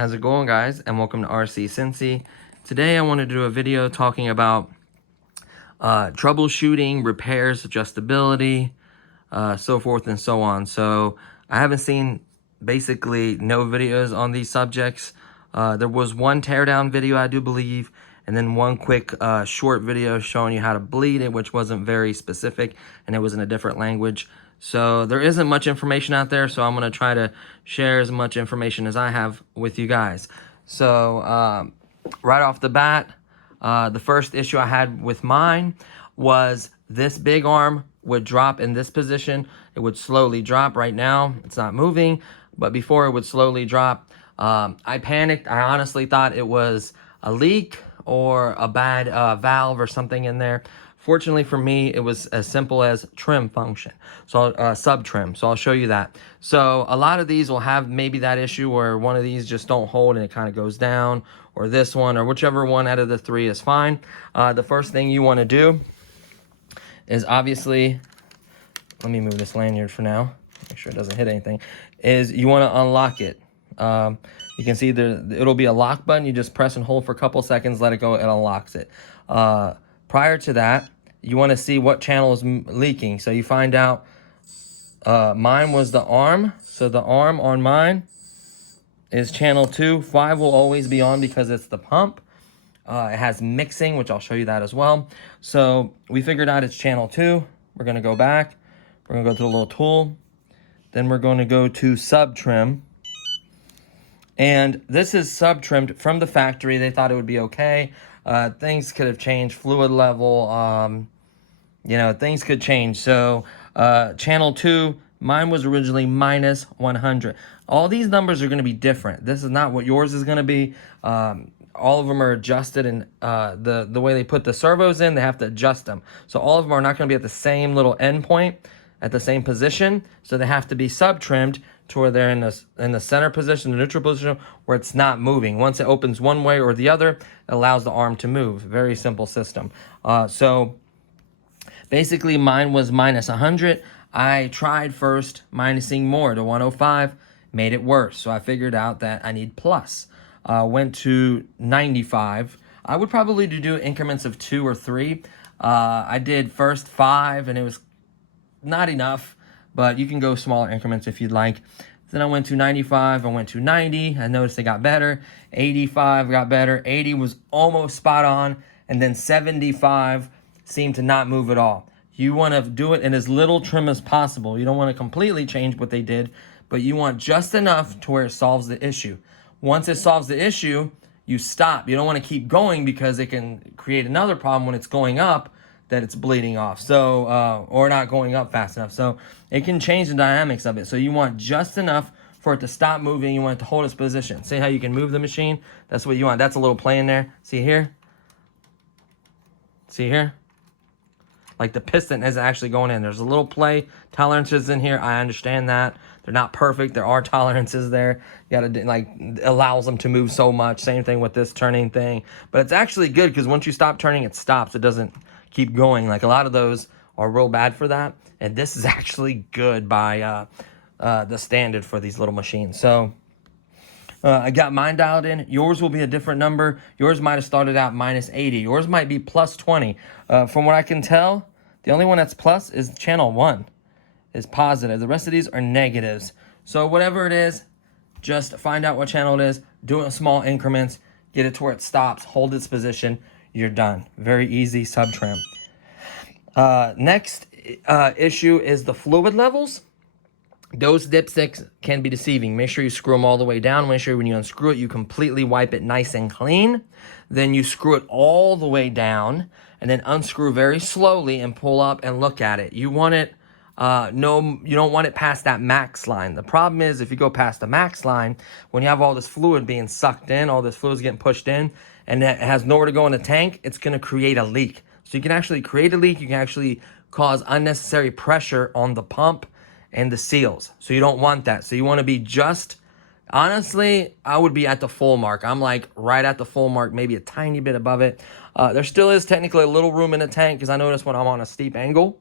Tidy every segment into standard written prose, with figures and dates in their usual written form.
How's it going, guys? And welcome to RC Cincy. Today I want to do a video talking about troubleshooting, repairs, adjustability, so forth and so on. So I haven't seen basically no videos on these subjects. There was one teardown video, I do believe, and then one quick short video showing you how to bleed it, which wasn't very specific, and it was in a different language. So there isn't much information out there, so I'm going to try to share as much information as I have with you guys. So right off the bat, the first issue I had with mine was this big arm would drop in this position. It would slowly drop. Right now, it's not moving, but before it would slowly drop. I panicked. I honestly thought it was a leak or a bad valve or something in there. Fortunately for me, it was as simple as trim function, so sub trim. So I'll show you that. So a lot of these will have maybe that issue where one of these just don't hold and it kind of goes down, or this one, or whichever one out of the three is fine. The first thing you want to do is obviously, let me move this lanyard for now, make sure it doesn't hit anything, is you want to unlock it. You can see it'll be a lock button. You just press and hold for a couple seconds, let it go, it unlocks it. Prior to that, you want to see what channel is leaking. So you find out mine was the arm. So the arm on mine is channel 2. 5 will always be on because it's the pump. It has mixing, which I'll show you that as well. So we figured out it's channel 2. We're going to go back. We're going to go to the little tool. Then we're going to go to sub trim. And this is sub trimmed from the factory. They thought it would be okay. Things could have changed, fluid level, things could change. So channel 2, mine was originally minus 100. All these numbers are going to be different. This is not what yours is going to be. All of them are adjusted, and the way they put the servos in, they have to adjust them. So all of them are not going to be at the same little end point, at the same position. So they have to be sub-trimmed to where they're in the center position, the neutral position, where it's not moving. Once it opens one way or the other, it allows the arm to move. Very simple system. So basically mine was minus 100. I tried first minusing more to 105, made it worse. So I figured out that I need plus. Went to 95. I would probably do increments of 2 or 3. I did first 5, and it was not enough, but you can go smaller increments if you'd like. Then I went to 95, I went to 90, I noticed it got better. 85 got better, 80 was almost spot on, and then 75 seemed to not move at all. You want to do it in as little trim as possible. You don't want to completely change what they did, but you want just enough to where it solves the issue. Once it solves the issue, you stop. You don't want to keep going because it can create another problem when it's going up, that it's bleeding off, so or not going up fast enough. So it can change the dynamics of it. So you want just enough for it to stop moving. You want it to hold its position. See how you can move the machine? That's what you want. That's a little play in there. See here? See here? Like the piston isn't actually going in. There's a little play. Tolerances in here. I understand that. They're not perfect. There are tolerances there. You gotta, like, allows them to move so much. Same thing with this turning thing. But it's actually good because once you stop turning, it stops. It doesn't keep going. Like a lot of those are real bad for that, and this is actually good by the standard for these little machines. So I got mine dialed in. Yours will be a different number. Yours might have started out minus 80. Yours might be plus 20. From what I can tell, the only one that's plus is channel 1 is positive. The rest of these are negatives. So whatever it is, just find out what channel it is, do it in small increments, get it to where it stops, hold its position, you're done. Very easy sub trim. Next issue is the fluid levels. Those dipsticks can be deceiving. Make sure you screw them all the way down. Make sure when you unscrew it, you completely wipe it nice and clean. Then you screw it all the way down, and then unscrew very slowly and pull up and look at it. You want it, you don't want it past that max line. The problem is if you go past the max line, when you have all this fluid being sucked in, all this fluid's getting pushed in, and it has nowhere to go in the tank, it's going to create a leak. So you can actually create a leak. You can actually cause unnecessary pressure on the pump and the seals. So you don't want that. So you want to be just, honestly, I would be at the full mark. I'm like right at the full mark, maybe a tiny bit above it. There still is technically a little room in the tank because I notice when I'm on a steep angle.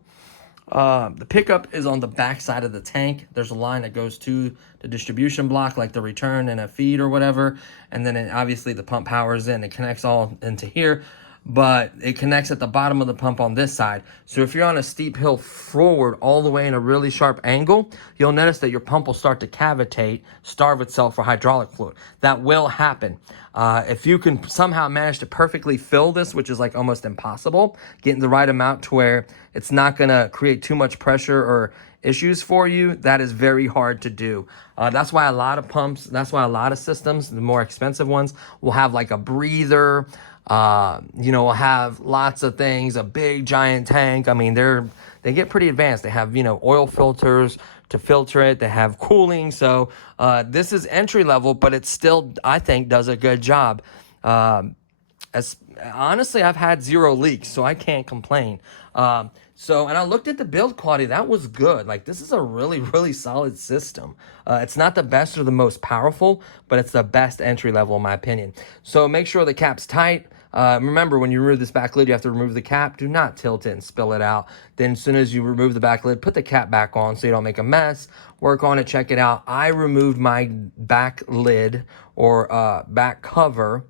The pickup is on the back side of the tank. There's a line that goes to the distribution block, like the return and a feed or whatever. And then obviously the pump powers in. It connects all into here, but it connects at the bottom of the pump on this side. So if you're on a steep hill forward all the way in a really sharp angle, you'll notice that your pump will start to cavitate, starve itself for hydraulic fluid. That will happen. If you can somehow manage to perfectly fill this, which is like almost impossible, getting the right amount to where it's not going to create too much pressure or issues for you, that is very hard to do. That's why a lot of pumps, that's why a lot of systems, the more expensive ones, will have like a breather, will have lots of things, a big giant tank. I mean, they get pretty advanced. They have, oil filters to filter it. They have cooling. So this is entry level, but it still, I think, does a good job. Honestly, I've had 0 leaks, so I can't complain. And I looked at the build quality. That was good. Like, this is a really, really solid system. It's not the best or the most powerful, but it's the best entry level in my opinion. So make sure the cap's tight. Remember, when you remove this back lid, you have to remove the cap. Do not tilt it and spill it out. Then as soon as you remove the back lid, put the cap back on so you don't make a mess. Work on it, check it out. I removed my back lid or back cover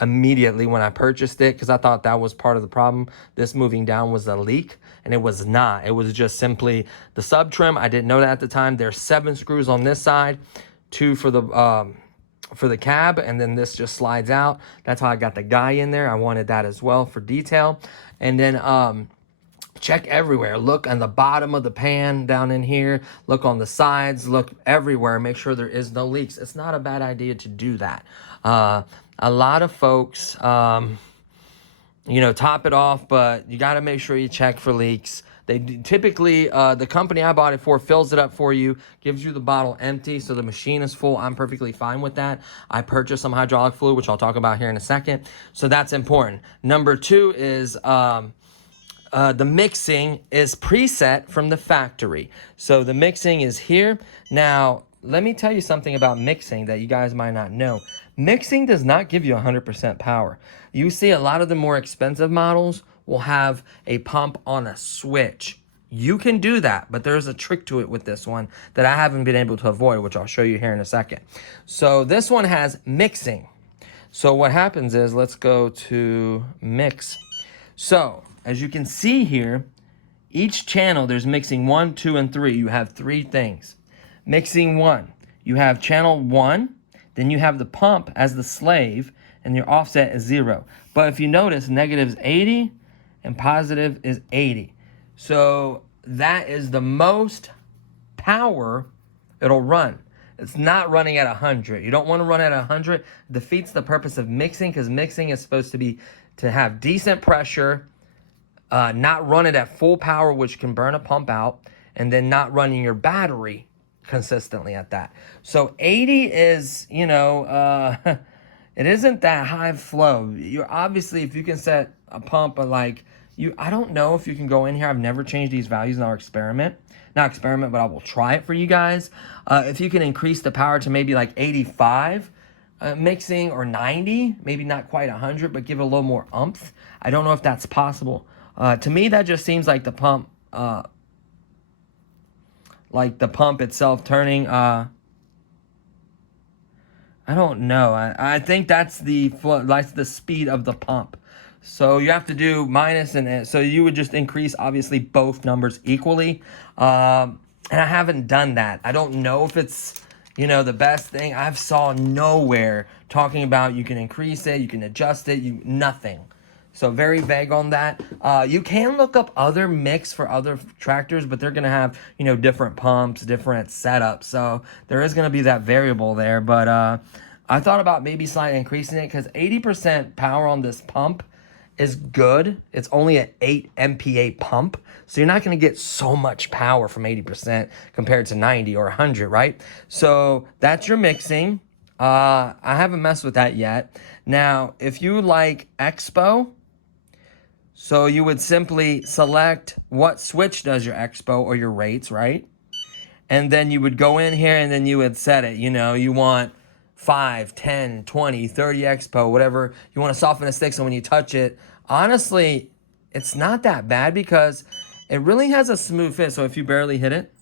immediately when I purchased it because I thought that was part of the problem. This moving down was a leak, and it was not. It was just simply the sub trim. I didn't know that at the time. There's 7 screws on this side, 2 for the cab, and then this just slides out. That's how I got the guy in there. I wanted that as well for detail. And then check everywhere. Look on the bottom of the pan down in here. Look on the sides. Look everywhere. Make sure there is no leaks. It's not a bad idea to do that. A lot of folks, top it off, but you got to make sure you check for leaks. They typically, the company I bought it for fills it up for you, gives you the bottle empty, so the machine is full. I'm perfectly fine with that. I purchased some hydraulic fluid, which I'll talk about here in a second. So that's important. Number 2 is the mixing is preset from the factory. So the mixing is here. Now, let me tell you something about mixing that you guys might not know. Mixing does not give you 100% power. You see a lot of the more expensive models will have a pump on a switch. You can do that, but there's a trick to it with this one that I haven't been able to avoid, which I'll show you here in a second. So this one has mixing. So what happens is, let's go to mix. So as you can see here, each channel, there's mixing 1, 2, and 3. You have 3 things. Mixing 1, you have channel 1, then you have the pump as the slave, and your offset is 0. But if you notice, negative is 80 and positive is 80. So that is the most power it'll run. It's not running at 100. You don't want to run at 100. It defeats the purpose of mixing, because mixing is supposed to be to have decent pressure, not run it at full power, which can burn a pump out, and then not running your battery consistently at that. So 80 is, it isn't that high flow. You're obviously, if you can set a pump of I don't know if you can go in here. I've never changed these values in our experiment. Not experiment, but I will try it for you guys. If you can increase the power to maybe like 85 mixing, or 90, maybe not quite 100, but give it a little more oomph. I don't know if that's possible. To me, that just seems like the pump, itself turning. I don't know. I think that's the flow, that's the speed of the pump. So you have to do minus, and so you would just increase obviously both numbers equally. And I haven't done that. I don't know if it's the best thing. I've saw nowhere talking about you can increase it, you can adjust it, nothing. So very vague on that. You can look up other mix for other tractors, but they're going to have, different pumps, different setups. So there is going to be that variable there. But I thought about maybe slightly increasing it, because 80% power on this pump is good. It's only an 8 MPa pump. So you're not going to get so much power from 80% compared to 90 or 100, right? So that's your mixing. I haven't messed with that yet. Now, if you like expo, so you would simply select what switch does your expo or your rates, right? And then you would go in here and then you would set it. You want 5, 10, 20, 30 expo, whatever. You want to soften the stick so when you touch it, honestly, it's not that bad, because it really has a smooth fit. So if you barely hit it,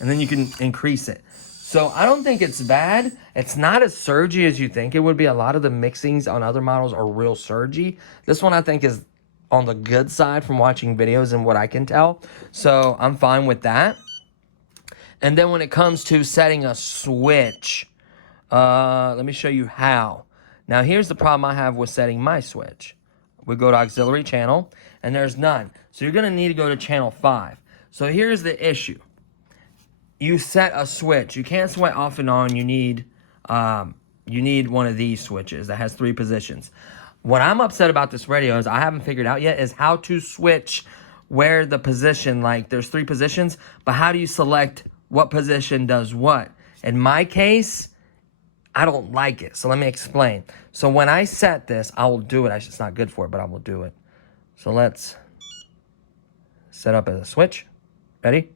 and then you can increase it. So I don't think it's bad. It's not as surgy as you think it would be. A lot of the mixings on other models are real surgy. This one I think is on the good side from watching videos and what I can tell. So I'm fine with that. And then when it comes to setting a switch, let me show you how. Now here's the problem I have with setting my switch. We go to auxiliary channel and there's none. So you're gonna need to go to channel 5. So here's the issue. You set a switch. You can't switch off and on. You need one of these switches that has 3 positions. What I'm upset about this radio is I haven't figured out yet is how to switch where the position, like there's 3 positions, but how do you select what position does what? In my case, I don't like it. So let me explain. So when I set this, I will do it. It's not good for it, but I will do it. So let's set up as a switch. Ready?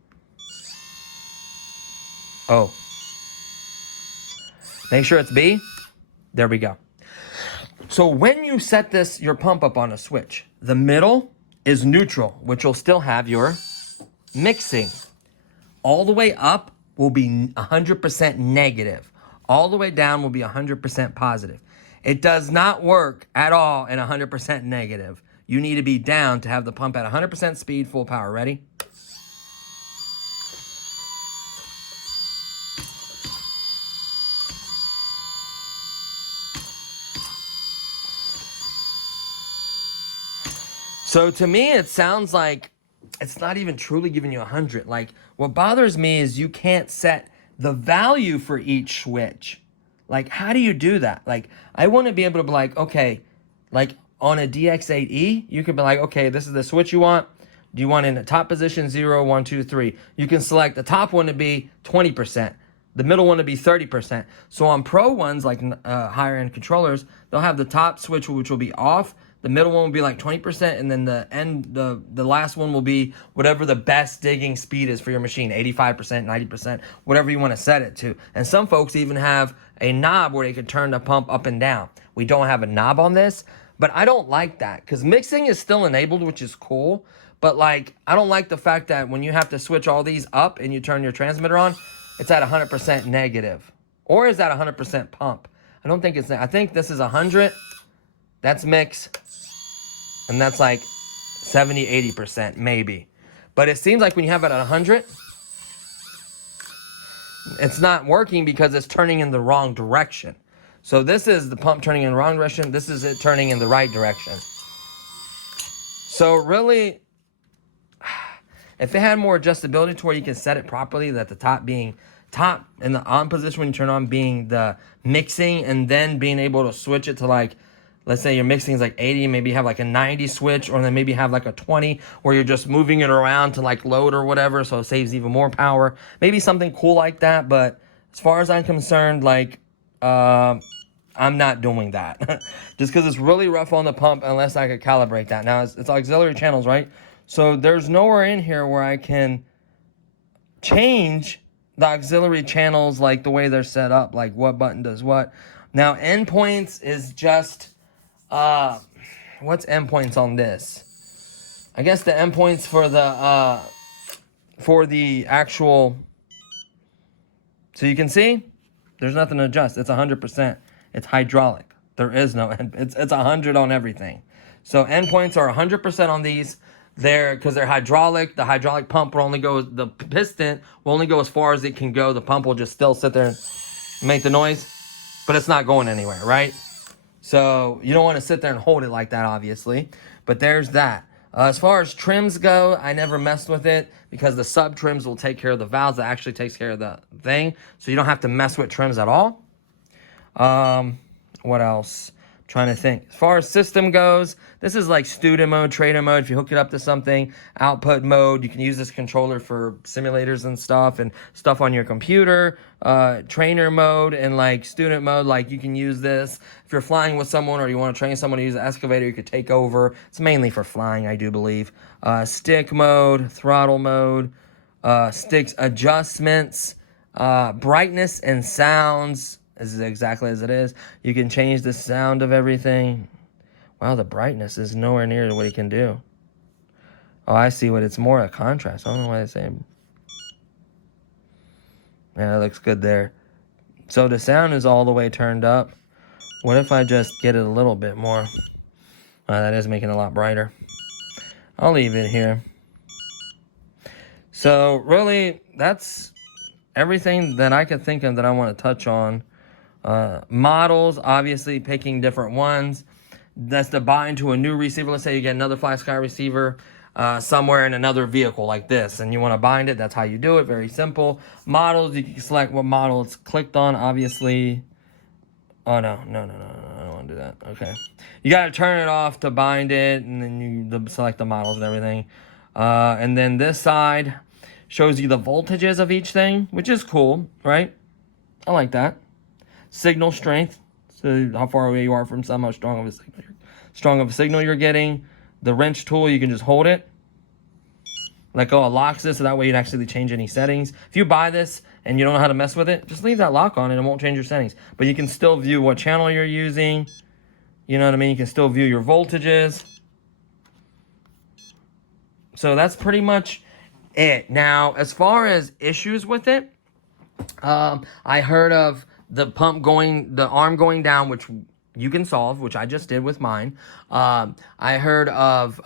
Oh. Make sure it's B. There we go. So when you set this, your pump up on a switch, the middle is neutral, which will still have your mixing. All the way up will be 100% negative. All the way down will be 100% positive. It does not work at all in 100% negative. You need to be down to have the pump at 100% speed, full power. Ready? So to me, it sounds like it's not even truly giving you 100. Like, what bothers me is you can't set the value for each switch. Like, how do you do that? Like, I want to be able to be like, okay, like on a DX8E, you could be like, okay, this is the switch you want. Do you want in the top position 0, 1, 2, 3? You can select the top one to be 20%, the middle one to be 30%. So on pro ones, like higher end controllers, they'll have the top switch, which will be off. The middle one will be like 20%, and then the last one will be whatever the best digging speed is for your machine, 85%, 90%, whatever you want to set it to. And some folks even have a knob where they can turn the pump up and down. We don't have a knob on this, but I don't like that because mixing is still enabled, which is cool. But like, I don't like the fact that when you have to switch all these up and you turn your transmitter on, it's at 100% negative. Or is that 100% pump? I don't think it's that. I think this is 100. That's mix. And that's like 70, 80% maybe. But it seems like when you have it at 100, it's not working because it's turning in the wrong direction. So this is the pump turning in the wrong direction. This is it turning in the right direction. So really, if it had more adjustability to where you can set it properly, that the top being top in the on position when you turn on being the mixing, and then being able to switch it to like, let's say your mixing is like 80, maybe have like a 90 switch, or then maybe have like a 20 where you're just moving it around to like load or whatever, so it saves even more power. Maybe something cool like that, but as far as I'm concerned, like, I'm not doing that. Just because it's really rough on the pump unless I could calibrate that. Now, it's auxiliary channels, right? So there's nowhere in here where I can change the auxiliary channels like the way they're set up, like what button does what. Now, endpoints is just... what's endpoints on this? I guess the endpoints for the actual, so you can see there's nothing to adjust. It's 100%. It's hydraulic. There is no, it's 100 on everything. So endpoints are 100% on these. Because they're hydraulic. The hydraulic pump will only go, the piston will only go as far as it can go. The pump will just still sit there and make the noise, but it's not going anywhere, right? So you don't want to sit there and hold it like that, obviously. But there's that. As far as trims go, I never messed with it because the sub trims will take care of the valves. That actually takes care of the thing. So you don't have to mess with trims at all. What else? I'm trying to think. As far as system goes, this is like student mode, trader mode. If you hook it up to something, output mode, you can use this controller for simulators and stuff on your computer. Trainer mode and like student mode, like you can use this. If you're flying with someone or you want to train someone to use an excavator, you could take over. It's mainly for flying, I do believe. Stick mode, throttle mode, sticks adjustments, brightness and sounds. This is exactly as it is. You can change the sound of everything. Wow, the brightness is nowhere near what you can do. Oh, I see what it's more a contrast. I don't know why they say. Yeah, it looks good there. So the sound is all the way turned up. What if I just get it a little bit more? That is making it a lot brighter. I'll leave it here. So really, that's everything that I could think of that I want to touch on. Models, obviously picking different ones. That's to bind to a new receiver. Let's say you get another FlySky receiver somewhere in another vehicle like this, and you want to bind it. That's how you do it. Very simple. Models, you can select what model it's clicked on, obviously. Oh, no. I don't want to do that. Okay. You got to turn it off to bind it, and then you select the models and everything. And then this side shows you the voltages of each thing, which is cool, right? I like that. Signal strength, so how far away you are from some, how strong of a signal you're getting. The wrench tool, you can just hold it. Let go, it locks this, so that way you can actually change any settings. If you buy this and you don't know how to mess with it, just leave that lock on and it won't change your settings. But you can still view what channel you're using. You know what I mean? You can still view your voltages. So that's pretty much it. Now, as far as issues with it, I heard of the arm going down, which you can solve, which I just did with mine. I heard of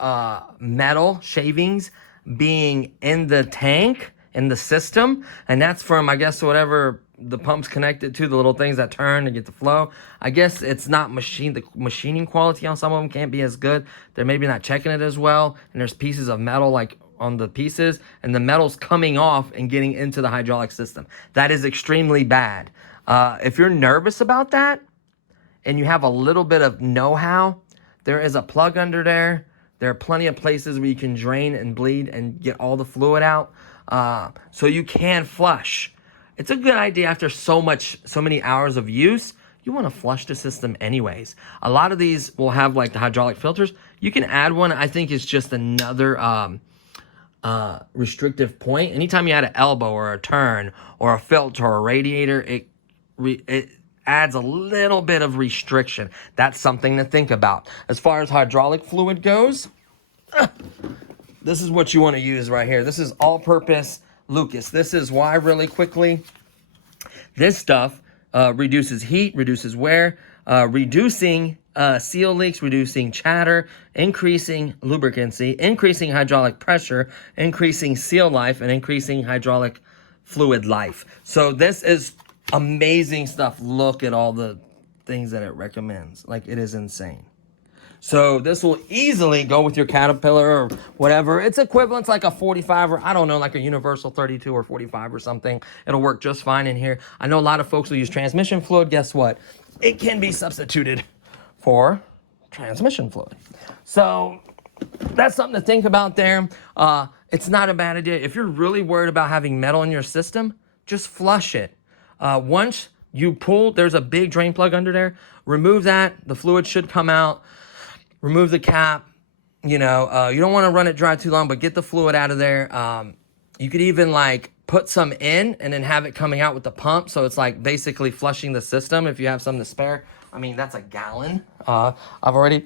metal shavings being in the tank, in the system, and that's from, I guess, whatever the pump's connected to, the little things that turn to get the flow. I guess it's not the machining quality on some of them can't be as good. They're maybe not checking it as well, and there's pieces of metal like on the pieces, and the metal's coming off and getting into the hydraulic system. That is extremely bad. If you're nervous about that, and you have a little bit of know-how, there is a plug under there. There are plenty of places where you can drain and bleed and get all the fluid out, so you can flush. It's a good idea after so many hours of use. You want to flush the system anyways. A lot of these will have like the hydraulic filters. You can add one. I think it's just another restrictive point. Anytime you add an elbow or a turn or a filter or a radiator, it adds a little bit of restriction. That's something to think about. As far as hydraulic fluid goes, this is what you want to use right here. This is all-purpose Lucas. This is why, really quickly, this stuff reduces heat, reduces wear, reducing seal leaks, reducing chatter, increasing lubricancy, increasing hydraulic pressure, increasing seal life, and increasing hydraulic fluid life. So this is amazing stuff. Look at all the things that it recommends. Like, it is insane. So this will easily go with your Caterpillar or whatever. It's equivalent to like a 45 or I don't know, like a Universal 32 or 45 or something. It'll work just fine in here. I know a lot of folks will use transmission fluid. Guess what? It can be substituted for transmission fluid. So that's something to think about there. It's not a bad idea. If you're really worried about having metal in your system, just flush it. Once you pull, there's a big drain plug under there. Remove that. The fluid should come out. Remove the cap. You know, you don't want to run it dry too long, but get the fluid out of there. You could even like put some in and then have it coming out with the pump. So it's like basically flushing the system if you have some to spare. I mean, that's a gallon. I've already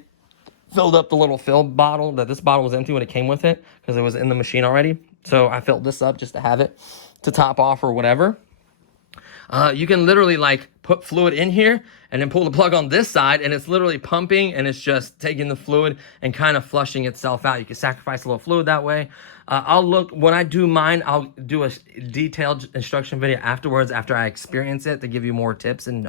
filled up the little fill bottle. This bottle was empty when it came with it because it was in the machine already. So I filled this up just to have it to top off or whatever. You can literally like put fluid in here and then pull the plug on this side and it's literally pumping and it's just taking the fluid and kind of flushing itself out. You can sacrifice a little fluid that way. When I do mine, I'll do a detailed instruction video afterwards after I experience it to give you more tips and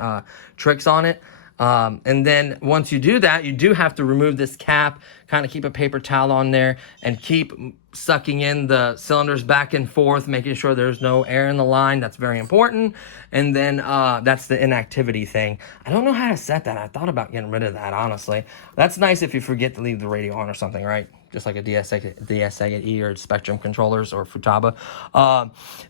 tricks on it. And then once you do that, you do have to remove this cap, kind of keep a paper towel on there and keep sucking in the cylinders back and forth, making sure there's no air in the line. That's very important. And then that's the inactivity thing. I don't know how to set that. I thought about getting rid of that, honestly. That's nice if you forget to leave the radio on or something, right? Just like a DSAE or Spectrum controllers or Futaba.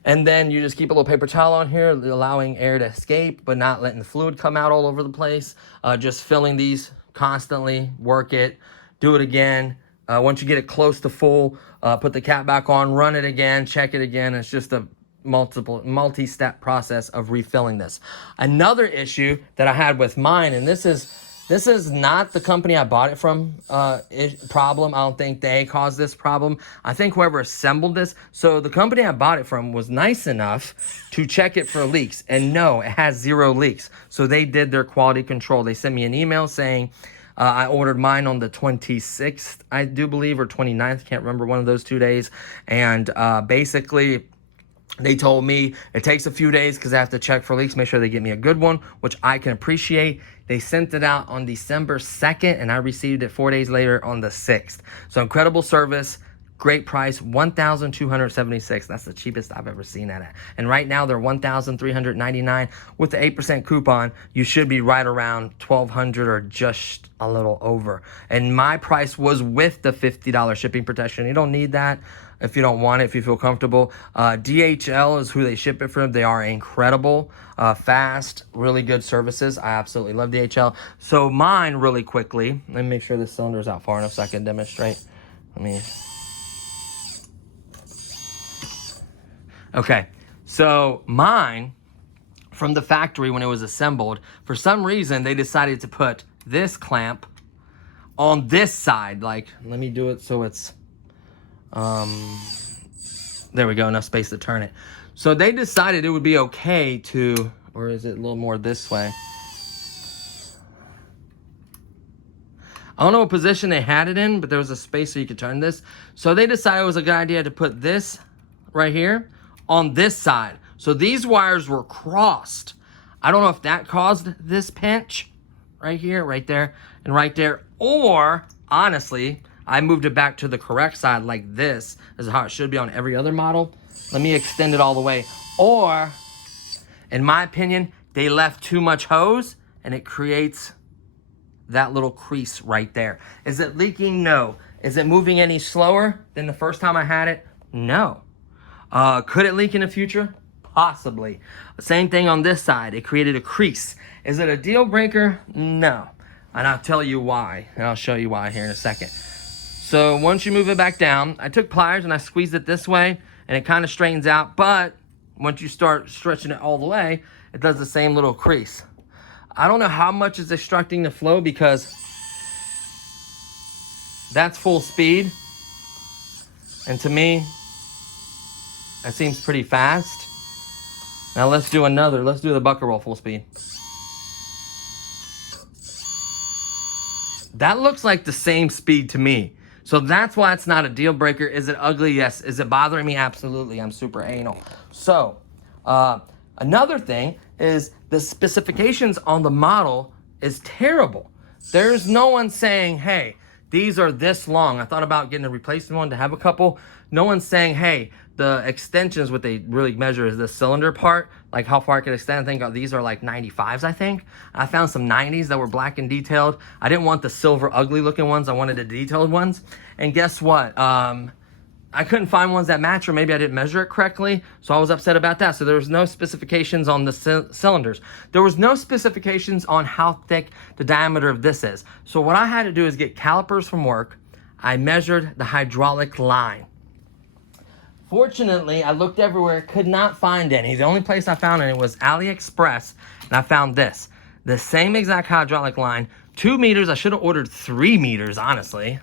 And then you just keep a little paper towel on here, allowing air to escape, but not letting the fluid come out all over the place. Just filling these constantly, work it, do it again. Once you get it close to full, put the cap back on, run it again, check it again. It's just a multi-step process of refilling this. Another issue that I had with mine, and this is This is not the company I bought it from problem. I don't think they caused this problem. I think whoever assembled this, so the company I bought it from was nice enough to check it for leaks. And no, it has 0 leaks. So they did their quality control. They sent me an email saying, I ordered mine on the 26th, I do believe, or 29th. Can't remember, one of those 2 days. And basically, they told me it takes a few days because I have to check for leaks, make sure they get me a good one, which I can appreciate. They sent it out on December 2nd, and I received it 4 days later on the 6th. So incredible service, great price, $1,276. That's the cheapest I've ever seen it at. And right now they're $1,399 with the 8% coupon. You should be right around $1,200 or just a little over. And my price was with the $50 shipping protection. You don't need that if you don't want it, if you feel comfortable. DHL is who they ship it from. They are incredible, fast, really good services. I absolutely love DHL. So mine, really quickly, let me make sure this cylinder is out far enough so I can demonstrate. Okay, so mine, from the factory when it was assembled, for some reason they decided to put this clamp on this side. Like, let me do it so it's, there we go, enough space to turn it. So they decided it would be okay to, or is it a little more this way? I don't know what position they had it in, but there was a space so you could turn this. So they decided it was a good idea to put this right here on this side. So these wires were crossed. I don't know if that caused this pinch right here, right there, and right there. Or, honestly, I moved it back to the correct side like this. This is how it should be on every other model. Let me extend it all the way. Or, in my opinion, they left too much hose and it creates that little crease right there. Is it leaking? No. Is it moving any slower than the first time I had it? No. Could it leak in the future? Possibly. Same thing on this side. It created a crease. Is it a deal breaker? No. And I'll tell you why. And I'll show you why here in a second. So once you move it back down, I took pliers and I squeezed it this way and it kind of straightens out. But once you start stretching it all the way, it does the same little crease. I don't know how much is obstructing the flow because that's full speed. And to me, that seems pretty fast. Now let's do another. Let's do the bucket roll full speed. That looks like the same speed to me. So that's why it's not a deal breaker. Is it ugly? Yes. Is it bothering me? Absolutely. I'm super anal. So another thing is the specifications on the model is terrible. There's no one saying, hey, these are this long. I thought about getting a replacement one to have a couple. No one's saying, hey, the extensions, what they really measure is the cylinder part, like how far it can extend. I think these are like 95s, I think. I found some 90s that were black and detailed. I didn't want the silver ugly looking ones. I wanted the detailed ones. And guess what? I couldn't find ones that match, or maybe I didn't measure it correctly, so I was upset about that. So there was no specifications on the cylinders. There was no specifications on how thick the diameter of this is. So what I had to do is get calipers from work. I measured the hydraulic line. Fortunately, I looked everywhere, could not find any. The only place I found any was AliExpress, and I found this. The same exact hydraulic line, 2 meters. I should have ordered 3 meters, honestly.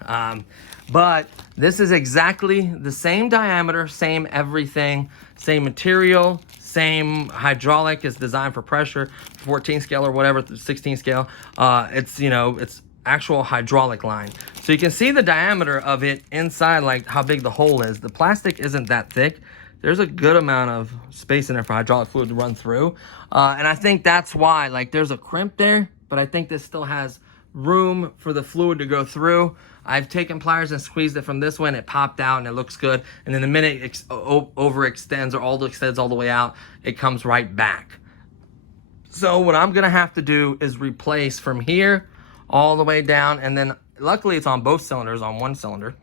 But this is exactly the same diameter, same everything, same material, same hydraulic. Is designed for pressure, 14 scale or whatever, 16 scale. It's, you know, it's actual hydraulic line. So you can see the diameter of it inside, like how big the hole is. The plastic isn't that thick. There's a good amount of space in there for hydraulic fluid to run through. And I think that's why, like, there's a crimp there, but I think this still has room for the fluid to go through. I've taken pliers and squeezed it from this one. It popped out and it looks good. And then the minute it overextends or extends all the way out, it comes right back. So what I'm gonna have to do is replace from here all the way down, and then luckily it's on both cylinders, on one cylinder,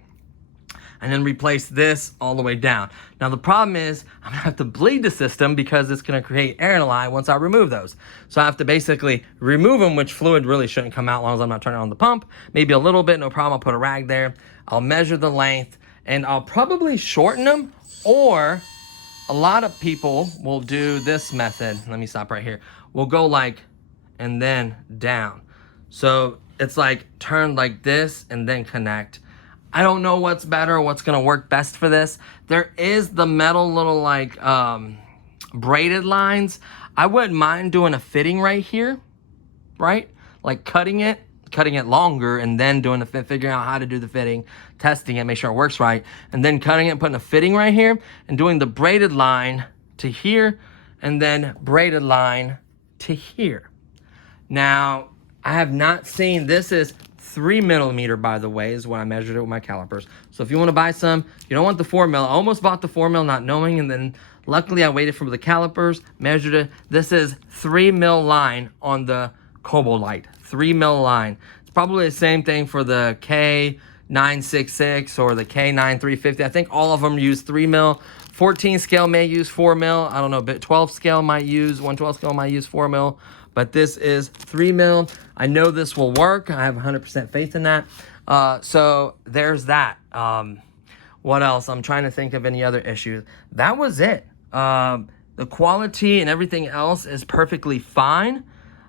and then replace this all the way down. Now the problem is I'm gonna have to bleed the system because it's gonna create air in the line once I remove those. So I have to basically remove them, which fluid really shouldn't come out as long as I'm not turning on the pump. Maybe a little bit, no problem. I'll put a rag there. I'll measure the length, and I'll probably shorten them, or a lot of people will do this method. Let me stop right here. We'll go like, and then down. So it's like turned like this and then connect. I don't know what's better, what's gonna work best for this. There is the metal little like braided lines. I wouldn't mind doing a fitting right here, right? Like cutting it longer and then doing the figuring out how to do the fitting, testing it, make sure it works right, and then cutting it, putting a fitting right here, and doing the braided line to here, and then braided line to here. Now, I have not seen, this is 3mm, by the way, is what I measured it with my calipers. So if you want to buy some, you don't want the 4mm. I almost bought the 4mm not knowing, and then luckily I waited for the calipers, measured it. This is 3mm line on the Kabolite, 3mm line. It's probably the same thing for the K966 or the K9350. I think all of them use 3mm. 14 scale may use 4mm. I don't know, but 12 scale might use, 112 scale might use 4mm. But this is 3mm. I know this will work. I have 100% faith in that. So there's that. What else? I'm trying to think of any other issues. That was it. The quality and everything else is perfectly fine.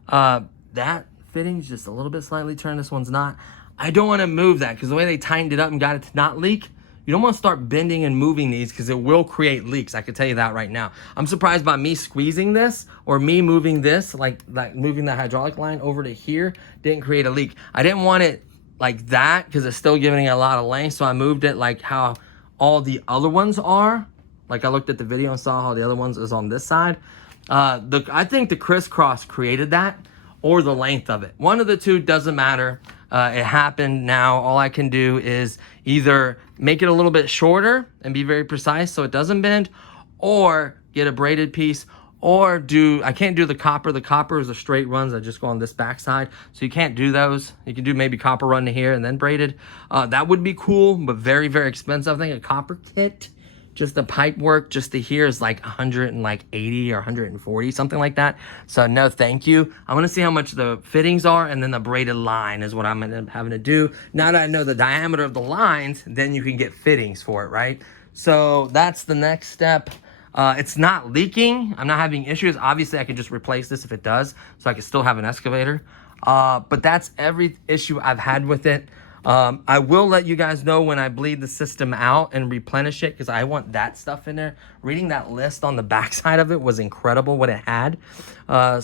That fitting's just a little bit slightly turned. This one's not. I don't want to move that because the way they tightened it up and got it to not leak, you don't want to start bending and moving these because it will create leaks. I can tell you that right now. I'm surprised by me squeezing this or me moving this, like moving the hydraulic line over to here, didn't create a leak. I didn't want it like that because it's still giving it a lot of length. So I moved it like how all the other ones are. Like I looked at the video and saw how the other ones is on this side. I think the crisscross created that or the length of it. One of the two, doesn't matter. It happened. Now all I can do is either make it a little bit shorter and be very precise so it doesn't bend, or get a braided piece, or I can't do the copper. The copper is the straight runs that just go on this back side, so you can't do those. You can do maybe copper run to here and then braided. That would be cool, but very, very expensive. I think a copper kit, just the pipe work just to here is like 180 or 140, something like that. So no, thank you. I want to see how much the fittings are, and then the braided line is what I'm gonna end up having to do. Now that I know the diameter of the lines, then you can get fittings for it, right? So that's the next step. It's not leaking. I'm not having issues. Obviously, I can just replace this if it does, so I can still have an excavator. But that's every issue I've had with it. I will let you guys know when I bleed the system out and replenish it, because I want that stuff in there. Reading that list on the backside of it was incredible what it had.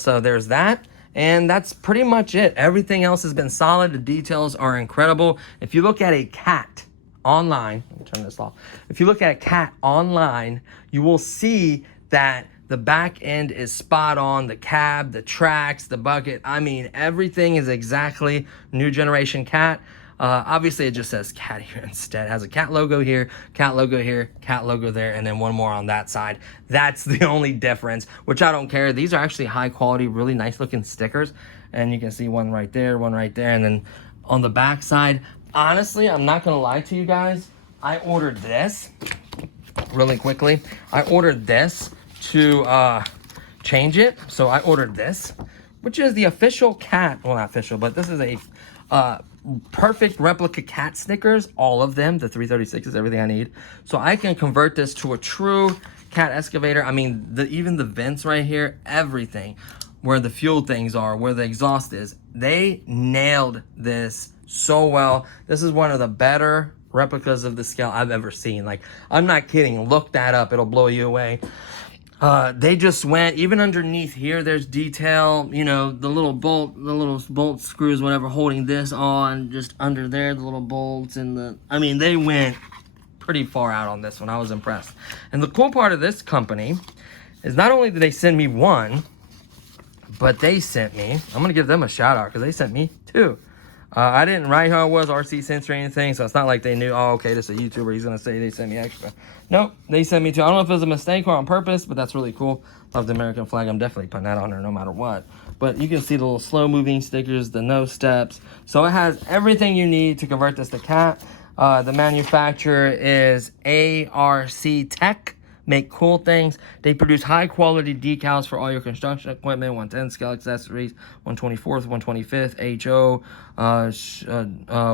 So there's that. And that's pretty much it. Everything else has been solid. The details are incredible. If you look at a CAT online, let me turn this off. If you look at a CAT online, you will see that the back end is spot on. The cab, the tracks, the bucket. I mean, everything is exactly new generation CAT. Obviously, it just says CAT here instead. It has a CAT logo here, CAT logo here, CAT logo there, and then one more on that side. That's the only difference, which I don't care. These are actually high quality, really nice looking stickers. And you can see one right there, and then on the back side, honestly, I'm not gonna lie to you guys. I ordered this really quickly. I ordered this to change it. So I ordered this, which is the official CAT, well, not official, but this is a perfect replica CAT stickers, all of them, the 336 is everything I need. So I can convert this to a true CAT excavator. I mean, even the vents right here, everything, where the fuel things are, where the exhaust is, they nailed this so well. This is one of the better replicas of the scale I've ever seen. Like, I'm not kidding. Look that up. It'll blow you away. They just went, even underneath here, there's detail, you know, the little bolt screws, whatever, holding this on, just under there, the little bolts, and I mean, they went pretty far out on this one. I was impressed. And the cool part of this company is not only did they send me one, but they sent me, I'm going to give them a shout out because they sent me two. I didn't write how it was, RC Cincy or anything, so it's not like they knew, oh, okay, this is a YouTuber, he's going to say they sent me extra. Nope, they sent me two. I don't know if it was a mistake or on purpose, but that's really cool. Love the American flag. I'm definitely putting that on there no matter what. But you can see the little slow-moving stickers, the no steps. So it has everything you need to convert this to CAT. The manufacturer is ARC Tech. Make cool things. They produce high quality decals for all your construction equipment, 110 scale accessories, 124th, 125th, HO,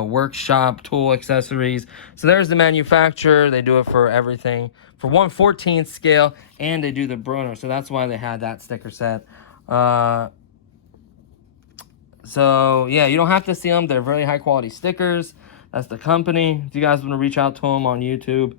workshop tool accessories. So there's the manufacturer. They do it for everything. For 1/14th scale, and they do the Brunner. So that's why they had that sticker set. So yeah, you don't have to see them. They're very high quality stickers. That's the company. If you guys want to reach out to them on YouTube,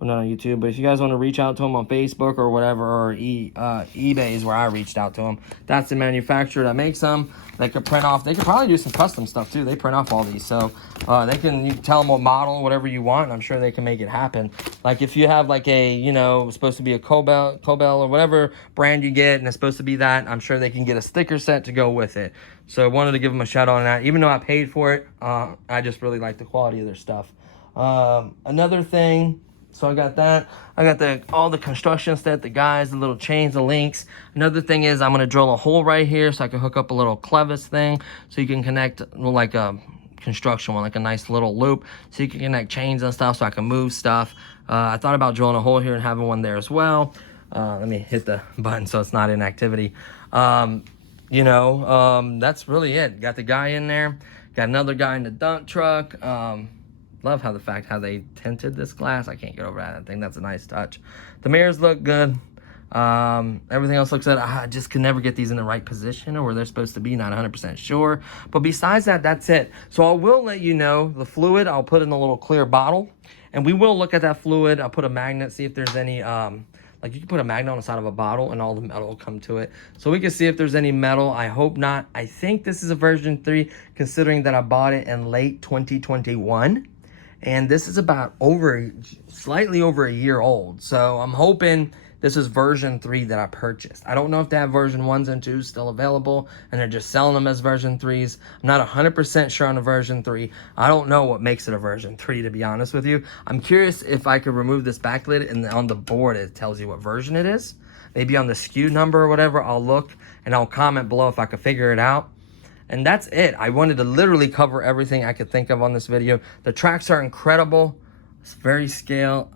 well, not on YouTube, but if you guys want to reach out to them on Facebook or whatever, or eBay is where I reached out to them. That's the manufacturer that makes them. They could print off. They could probably do some custom stuff too. They print off all these, so they can. You tell them what model, whatever you want, and I'm sure they can make it happen. Like if you have like a, you know, supposed to be a Cobel or whatever brand you get, and it's supposed to be that, I'm sure they can get a sticker set to go with it. So I wanted to give them a shout out on that. Even though I paid for it, I just really like the quality of their stuff. Another thing. So I got that. I got all the construction stuff, the guys, the little chains, the links. Another thing is I'm going to drill a hole right here so I can hook up a little clevis thing so you can connect like a construction one, like a nice little loop so you can connect chains and stuff so I can move stuff. I thought about drilling a hole here and having one there as well. Let me hit the button so it's not in activity. You know, that's really it. Got the guy in there. Got another guy in the dump truck. Love how they tinted this glass. I can't get over that. I think that's a nice touch. The mirrors look good. Everything else looks good. I just can never get these in the right position or where they're supposed to be. Not 100% sure. But besides that, that's it. So I will let you know the fluid I'll put in a little clear bottle. And we will look at that fluid. I'll put a magnet, see if there's any, like you can put a magnet on the side of a bottle and all the metal will come to it. So we can see if there's any metal. I hope not. I think this is a version 3, considering that I bought it in late 2021. And this is about slightly over a year old. So I'm hoping this is version 3 that I purchased. I don't know if they have version 1s and 2s still available and they're just selling them as version 3s. I'm not 100% sure on a version 3. I don't know what makes it a version 3, to be honest with you. I'm curious if I could remove this backlit and on the board it tells you what version it is. Maybe on the SKU number or whatever, I'll look and I'll comment below if I could figure it out. And that's it. I wanted to literally cover everything I could think of on this video. The tracks are incredible. It's very scale.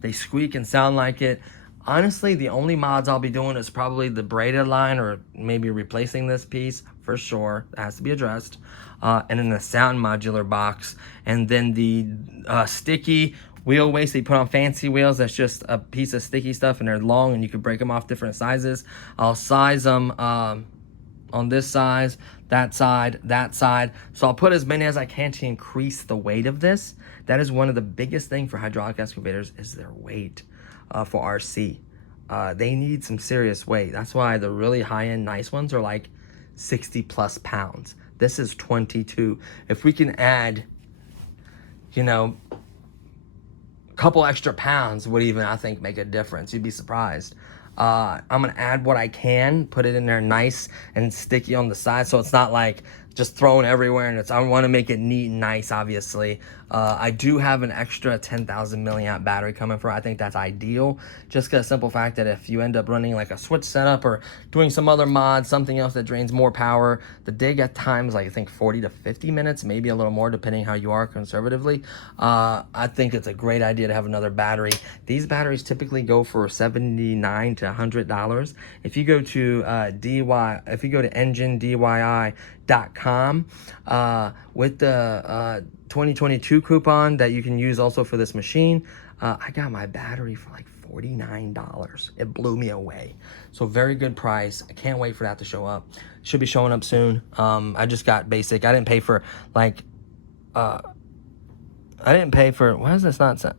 They squeak and sound like it. Honestly, the only mods I'll be doing is probably the braided line or maybe replacing this piece for sure. That has to be addressed. And then the sound modular box. And then the sticky wheel waste they put on fancy wheels. That's just a piece of sticky stuff and they're long and you can break them off different sizes. I'll size them on this size, that side. So I'll put as many as I can to increase the weight of this. That is one of the biggest things for hydraulic excavators is their weight for RC. They need some serious weight. That's why the really high-end nice ones are like 60 plus pounds. This is 22. If we can add, you know, a couple extra pounds would even, I think, make a difference. You'd be surprised. I'm going to add what I can, put it in there nice and sticky on the side so it's not like just thrown everywhere. And I want to make it neat and nice, obviously. I do have an extra 10,000 milliamp battery coming for. I think that's ideal. Just because simple fact that if you end up running like a switch setup or doing some other mod, something else that drains more power, the dig at times like I think 40 to 50 minutes, maybe a little more depending how you are conservatively. I think it's a great idea to have another battery. These batteries typically go for $79 to $100. If you go to enginedyi.com with the 2022 coupon that you can use also for this machine, I got my battery for like $49. It blew me away. So very good price. I can't wait for that to show up. Should be showing up soon. I just got basic. I didn't pay for like why is this not set?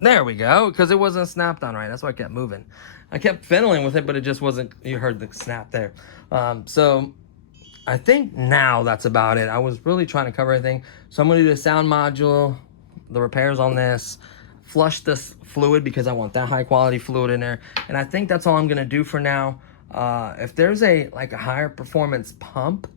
There we go, because it wasn't snapped on right. That's why I kept moving. I kept fiddling with it, but it just wasn't. You heard the snap there. So I think now that's about it. I was really trying to cover everything. So I'm going to do the sound module, the repairs on this, flush this fluid because I want that high quality fluid in there. And I think that's all I'm going to do for now. If there's a higher performance pump,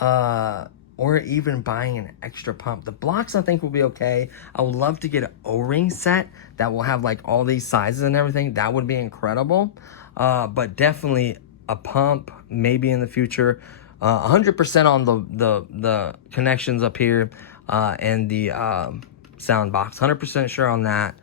or even buying an extra pump, the blocks I think will be okay. I would love to get an O-ring set that will have like all these sizes and everything. That would be incredible. But definitely a pump, maybe in the future. 100% on the connections up here and the sound box. 100% sure on that.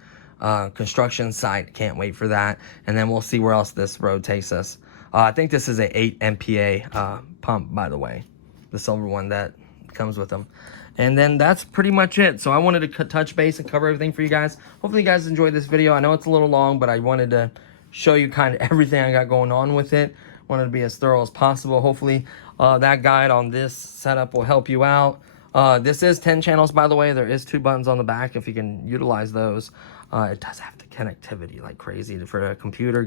Construction site, can't wait for that. And then we'll see where else this road takes us. I think this is a 8 MPa pump, by the way, the silver one that comes with them. And then that's pretty much it. So I wanted to touch base and cover everything for you guys. Hopefully you guys enjoyed this video. I know it's a little long, but I wanted to show you kind of everything I got going on with it. Wanted to be as thorough as possible. Hopefully That guide on this setup will help you out. This is 10 channels, by the way. There is 2 buttons on the back if you can utilize those. It does have the connectivity like crazy for the computer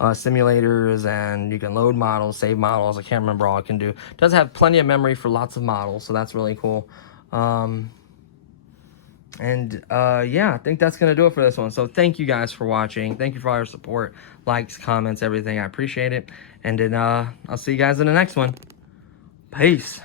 simulators, and you can load models, save models. I can't remember all it can do. It does have plenty of memory for lots of models, so that's really cool. Yeah, I think that's going to do it for this one. So thank you guys for watching. Thank you for all your support, likes, comments, everything. I appreciate it. And then I'll see you guys in the next one. Peace.